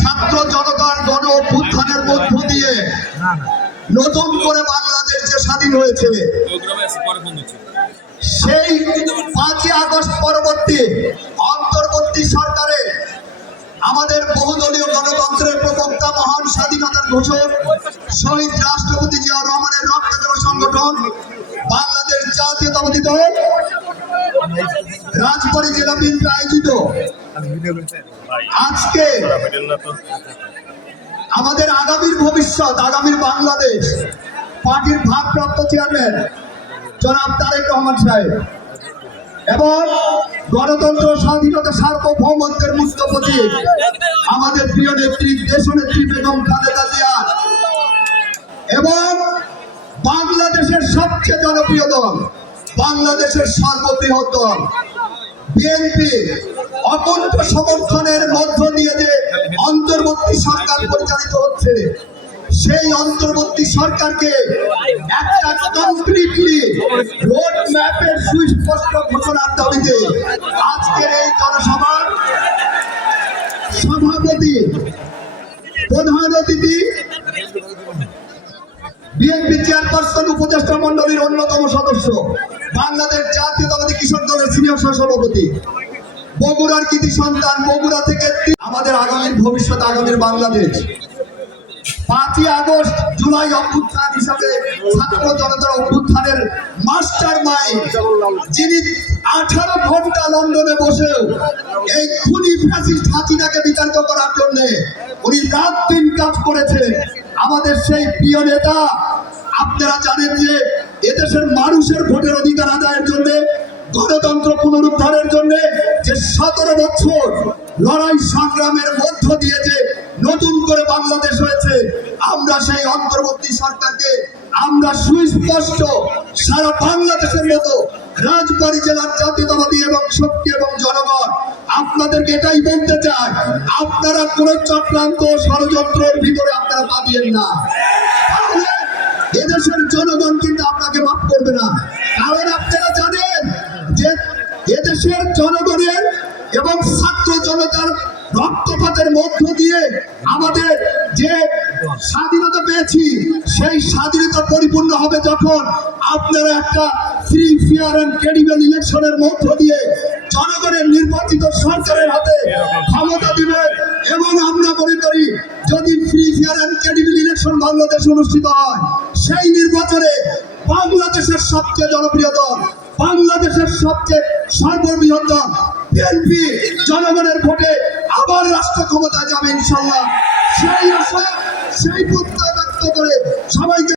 ছাত্র জনতার গণ অভ্যুত্থানের মধ্য দিয়ে নতুন করে বাংলাদেশ যে স্বাধীন হয়েছে, সেই 5ই আগস্ট পরবর্তী অন্তর্বর্তী সরকারে আমাদের বহুদলীয় গণতন্ত্রের প্রবক্তা, মহান স্বাধীনতার ঘোষক শহীদ রাষ্ট্রপতি জিয়াউর রহমানের রক্তদেহ সংগঠন বাংলাদেশ জাতীয়তাবাদী দল রাজবাড়ী জেলা বিএনপি আয়োজিত আজকে আমাদের আগামীর ভবিষ্যৎ, আগামীর বাংলাদেশ পার্টির ভারপ্রাপ্ত চেয়ারম্যান জনাব তারেক রহমান সাহেব এবং গণতন্ত্র, স্বাধীনতা, সার্বভৌমত্বের মূর্ত প্রতীক আমাদের প্রিয় নেত্রী দেশনেত্রী বেগম খালেদা জিয়া এবং বাংলাদেশের সবচেয়ে জনপ্রিয় দল, বাংলাদেশের সর্ববৃহৎ দল বিএনপি অকুণ্ঠ সমর্থনের মধ্য দিয়ে যে অন্তর্বর্তী সরকার পরিচালিত হচ্ছে, সেই অন্তর্বর্তী সরকারকে একটা কমপ্লিটলি রোড ম্যাপের সুস্পষ্ট ঘোষণার দাবিতে আজকের এই জনসভার সভাপতি, প্রধান অতিথি, বিএনপি চেয়ারপারসন, উপদেষ্টা মন্ডলীর অন্যতম সদস্য, বাংলাদেশ জাতীয়তাবাদী কৃষক দলের সিনিয়র সভাপতি, বগুড়ার কৃতি সন্তান, বগুড়া থেকে আমাদের আগামীর ভবিষ্যৎ, আগামীর বাংলাদেশ 5ই আগস্ট জুলাই অভ্যুত্থান হিসাবে ছাত্র জনতার অভ্যুত্থানের মাস্টার মাইন্ড, যিনি 18 ঘন্টা লন্ডনে বসেও এই খুনি ফ্যাসিস্ট হাসিনাকে বিতাড়িত করার জন্য উনি রাত দিন কাজ করেছেন, আমাদের সেই প্রিয় নেতা। আপনারা জানেন যে এদেশের মানুষের ভোটের অধিকার আদায়ের জন্য, গণতন্ত্র পুনরুদ্ধারের জন্য যে 17 বছর লড়াই সংগ্রামের মধ্য দিয়ে যে নতুন করে বাংলাদেশ হয়েছে, আমরা সেই অন্তর্বর্তী সরকারকে আমরা সুস্পষ্ট সারা বাংলাদেশের মতো রাজবাড়ী জেলার জাতীয়তাবাদী এবং শক্তি এবং জনগণ আপনাদেরকে এটাই বলতে চাই, আপনারা কোন চক্রান্ত ষড়যন্ত্রের ভিতরে আপনারা পাবেন না। এদেশের জনগণ কিন্তু আপনাকে মাফ করবে না, কারণ আপনারা জানেন যে এদেশের জনগণের এবং ছাত্র জনতার রক্তপাতের মধ্য দিয়ে আমাদের যে স্বাধীনতা পেয়েছি, সেই স্বাধীনতা পরিপূর্ণ হবে যখন আপনারা একটা ফ্রি, ফেয়ার এন্ড ক্রেডিবল ইলেকশনের মধ্য দিয়ে জনগণের নির্বাচিত সরকারের হাতে ক্ষমতা দিবেন। এবং আমরা মনে করি যদি free, fair and credible election Bangladesh অনুষ্ঠিত হয়, সেই নির্বাচনে বাংলাদেশের সবচেয়ে জনপ্রিয় দল, বাংলাদেশের সবচেয়ে সর্ববৃহৎ দল বিএনপি জনগণের ভোটে আবার রাষ্ট্র ক্ষমতায় যাবে ইনশাআল্লাহ। সেই আশা, সেই প্রত্যয় ব্যক্ত করে সবাইকে